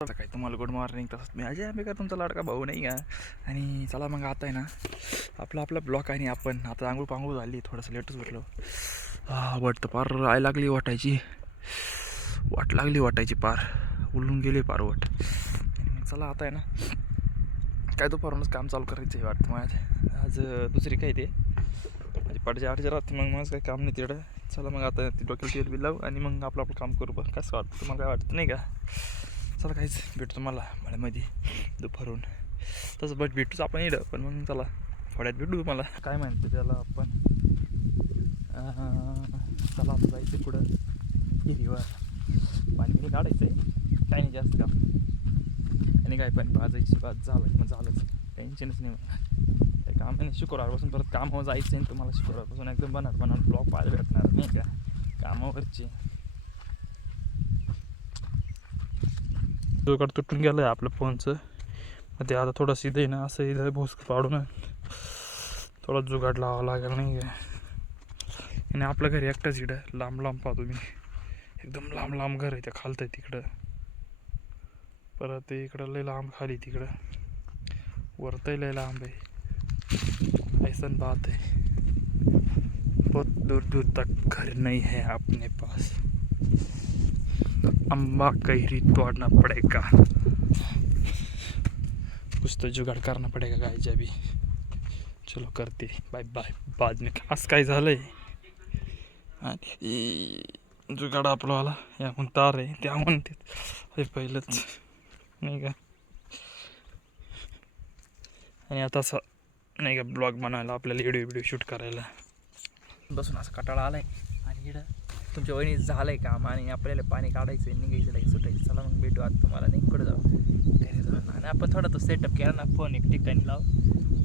काय तुम्हाला good morning तसंच मी अजय आंबेकर तुमचा लाडका भाऊ नाही का? आणि चला मग आता आहे ना आपला आपला ब्लॉक आहे आणि आपण आता आंघोळ पांघोळ झाली थोडंसं लेटच उठलो हा वाट तर पार आय लागली वाटायची. वाट लागली वाटायची पार. उलून गेली पार वाट. आणि मग चला आता आहे ना काय दुपारूनच काम चालू करायचं आहे वाटतं माझ्या आज दुसरी काय ते? म्हणजे पाठच्या आठच्या राहते मग माझं काही काम नाही तिकडं. चला मग आता ती डोक्याला तेल बी लावू आणि मग आपलं आपलं काम करू बघ कसं वाटतं? तुम्हाला काय वाटतं? नाही का? चला काहीच भेटू तुम्हाला मळ्यामध्ये दुपारून. तसं बट भेटूच आपण येडं पण मग चला थोड्यात भेटू तुम्हाला. काय म्हणते त्याला आपण? चला आपण जायचं पुढं. हिरीवर पाणी बिणी काढायचं आहे काय नाही जास्त काम. आणि काय पण भाजायची भाज झालं मग झालंच. टेन्शनच नाही मला. ते काम नाही शुक्रवारपासून परत कामावर जायचं आहे तुम्हाला शुक्रवारपासून एकदम बनणार बनणार ब्लॉग पाहायला भेटणार नाही का? कामावरचे. जुगाड तुटून गेलं आहे आपलं फोनचं. मग ते आता थोडं सीधं आहे ना असं इथं भोसक पाडून. थोडा जुगाड लावावा लागेल नाही आहे आणि आपलं घर एकटंच इकडं लांब लांब पाहतो मी. एकदम लांब लांब घर आहे त्या खालतं आहे तिकडं. परत ते इकडं लय लांब खाली तिकडं. वरतही लय लांब आहे. ऐसन बात आहे बहुत दूर दूर तक घर नहीं है अपने पास. तो अम्बा कैरी तोड़ना पड़ेगा कुछ तो जुगाड़ करना पड़ेगा गायच्या बी चलो करते. बाय बाय बाद में. असं काय झालंय? आणि जुगाड आपला आला. याहून तार आहे त्याहून ते हे पहिलंच. नाही का? आणि आता असं नाही का ब्लॉग बनवायला आपल्याला व्हिडिओ व्हिडिओ शूट करायला. बसून असं कटाळा आलाय. आणि इकडं तुमच्या वहिनी झालंय काम आणि आपल्याला पाणी काढायचं आहे निघायचं लगेच सुटायचं चला मग भेटू आता तुम्हाला. नाही कुठं जाऊ. घरी जाऊ आणि आपण थोडा तो सेटअप केला ना फोन एक ठिकाणी लाव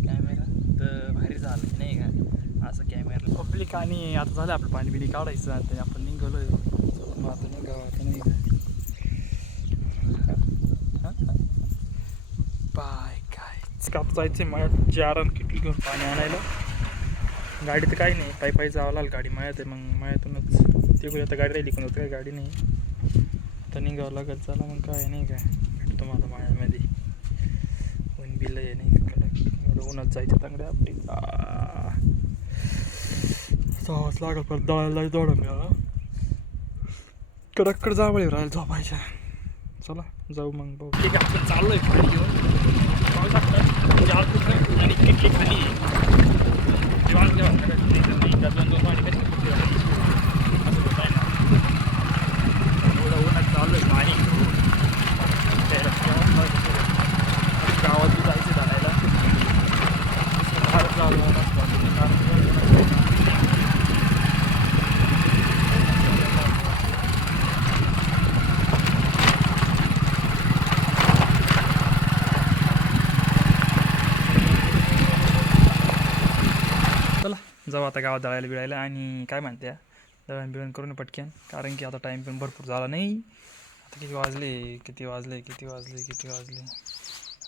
कॅमेरा तर भारी झालं नाही का? असं कॅमेरा पब्लिक आणि आता झालं आपलं पाणी बिणी काढायचं. आणि आपण निघालोय. मग आता निघावं आता नाही बाय काय. काप जायचं माझ्या चार किटली घेऊन पाणी आणायला. गाडी तर काही नाही. पायी पायी जावं लागेल. गाडी मळ्यात आहे. मग मळ्यातूनच ते आता गाडी राहिली पण काही गाडी नाही. आता निघावं लागेल चला मग काय नाही काय. भेटतो मला माळ्यामध्ये ऊन बिल आहे नाही कडक. उन्हात जायचं चांगल्या आपली जावंच लागल परत दळायला दौडा मिळाला कडकड जावळे राहील झोपायच्या. चला जाऊ मग भाऊ ठीक आहे आपण चाललोय खाली घेऊन. म्हणजे आणि किटली खाली. जेवण जेवण. करायचं नाही दोन पाणी कसं कुठली असं होत आहे ना एवढं उन्हात चालू आहे पाणी त्या रस्त्यावर आता गावात बी जायचं जायला फारच चालू आहे रस्ता. फारच चला जाऊ आता गावात दळायला बिळायला आणि काय म्हणते दळण बिळण करून पटक्यान कारण की आता टाईम पण भरपूर झाला नाही. आता किती वाजले किती वाजले किती वाजले किती वाजले.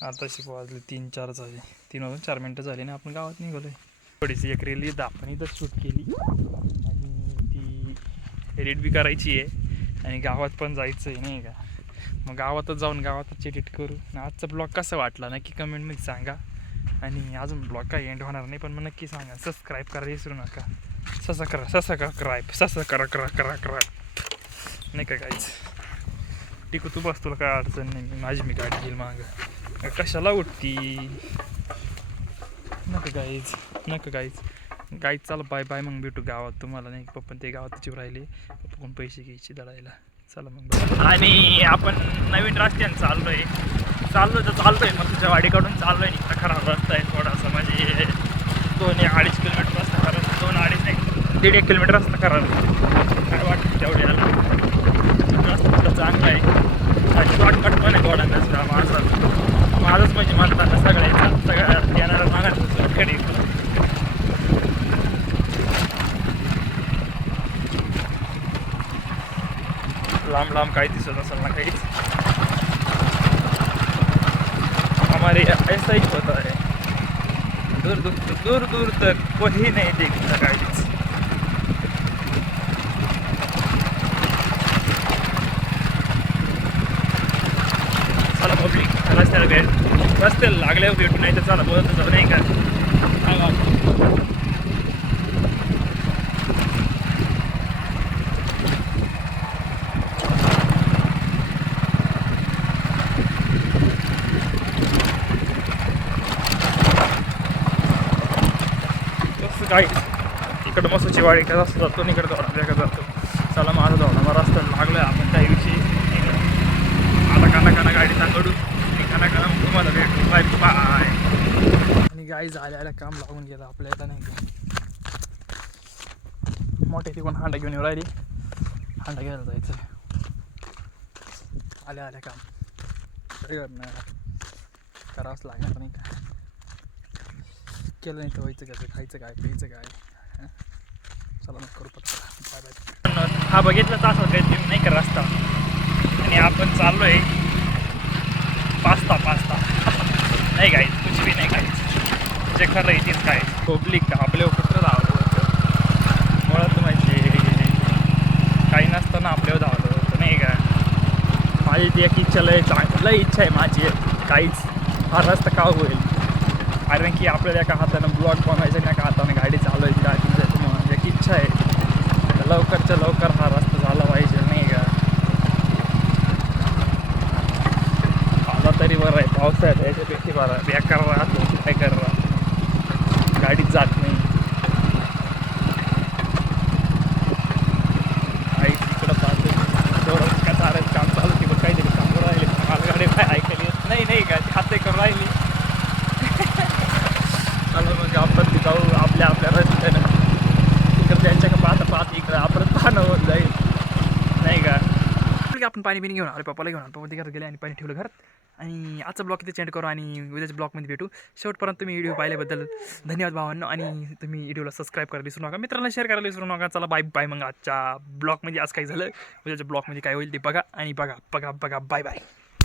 आता शिक वाजले तीन चार झाले. तीन वाजून चार मिनटं झाली ना आपण गावात निघालो आहे थोडीशी एक रेली आपण इथं शूट केली. आणि ती एडिट बी करायची आहे. आणि गावात पण जायचं आहे नाही का? मग गावातच जाऊन गावातच एडिट करू. आणि आजचा ब्लॉग कसा वाटला नक्की कमेंटमध्ये सांगा. आणि अजून ब्लॉग काय एंड होणार नाही पण मग नक्की सांगा. सबस्क्राईब करायला विसरू नका. ससा करा ससा करा क्राईब ससा करा करा करा करा. नाही का काहीच टिकू तू बस तुला काय अडचण नाही. माझी मी गाडी घेईल मागं. कशाला उठती? नका काहीच नका काहीच गाईच चला बाय बाय मग भेटू गावात तुम्हाला. नाही पप्पा ते गावात चिव राहिले. पप्पाकडून पैसे घ्यायचे दळायला चला मग. आणि आपण नवीन रस्त्याने आहे चाललो तर चाललोय. मग तुझ्या वाडीकडून चाललोय इतका खराब रस्ता आहे थोडासा म्हणजे दोन एक अडीच किलोमीटर रस्ता खराब दोन अडीच नाही दीड एक किलोमीटर रस्ता खराब काय वाटतं तेवढे रस्ता थोडा चांगला आहे. आणि शॉर्टकट पण आहे थोडा रस्ता माझा. माझंच म्हणजे म्हणताना सगळ्याचा सगळ्या येणारा मागायचं कडे लांब लांब काही दिसत असेल ना काहीच? हमारे ऐसा ही होता है। दूर दूर दूर दूर तक कोई नहीं देखता गाइस पब्लिक रस्त्याला भेट रस्त्याला लागल्यावर भेटू नाही तर चला बोलत जाऊ नाही का सांगा. कसं काय इकडं मस्त वाडी इकडे जास्त जातो आणि इकडं धोडा जातो. चला माझा धोडा मला रस्ता लागलं आपण काही विषयी आता काना काना गाडी सांगडू. काना काना तुम्हाला भेटू. Bye bye. आणि गाई झाल्याला काम लागून गेलं आपल्या इथं नाही का? मोठे तिकडून हांडा घेऊन येऊ राहिली? हांडा घ्यायला जायचं आल्या आल्या काम. तरी नाही. करावंच लागणार नाही का? केलं नाही तर व्हायचं कसं खायचं काय प्यायचं काय चला मग करू पटकन बाय बाय हा बघितलं तर असं काही नाही का रस्ता? आणि आपण चाललो आहे पास्ता पास्ता. नाही काय कुछ बी नाही काय जे खरं आहे तेच काय? पब्लिक आपल्या कुठं धावलं होतं. मुळात माहिती काही नसताना आपल्यावर धावलं होतं नाही का? माझी ती एक इच्छा लय चांगलं इच्छा आहे माझी. काहीच हा रस्ता का होईल? कारण की आपल्याला एका हातानं ब्लॉग बनवायचा आणि एका हातानं गाडी चालवायची गाडी म्हणजे त्याच्यामुळं एक इच्छा आहे. लवकरच्या लवकर हा रस्ता झाला पाहिजे नाही का? आला तरी बरं आहे. पावसाळ्यात याच्यापेक्षा बरं बेकार राहतो. काय कर गाडीच जात नाही आई तिकडं पाहतो तेवढं काय चालायचं काम चालू की बघ काहीतरी काम करून राहिले मला गाडी काय ऐकायला येत नाही नाही का ती हाते करून राहिली चला मग आपण ती जाऊ आपल्या आपल्या रस्त्यानं तिकडं त्यांच्याकडे पाहता पाहत इकडं आपण पाहणं होत जाईल. नाही का? आपण पाणी पिणी घेऊन आलो पप्पाला घेऊन पप्पा ते घरात गेले आणि पाणी ठेवलं घरात. आणि आजचा ब्लॉग इथे चेंड करू आणि उद्याच्या ब्लॉगमध्ये भेटू. शेवटपर्यंत तुम्ही व्हिडिओ पाहिल्याबद्दल धन्यवाद भावांनो. आणि तुम्ही व्हिडिओला सबस्क्राईब करायला विसरू नका. मित्रांना शेअर करायला विसरू नका. चला बाय बाय मग आजच्या ब्लॉगमध्ये आज काय झालं? उद्याच्या ब्लॉगमध्ये काय होईल ते बघा. आणि बघा बघा बघा. Bye bye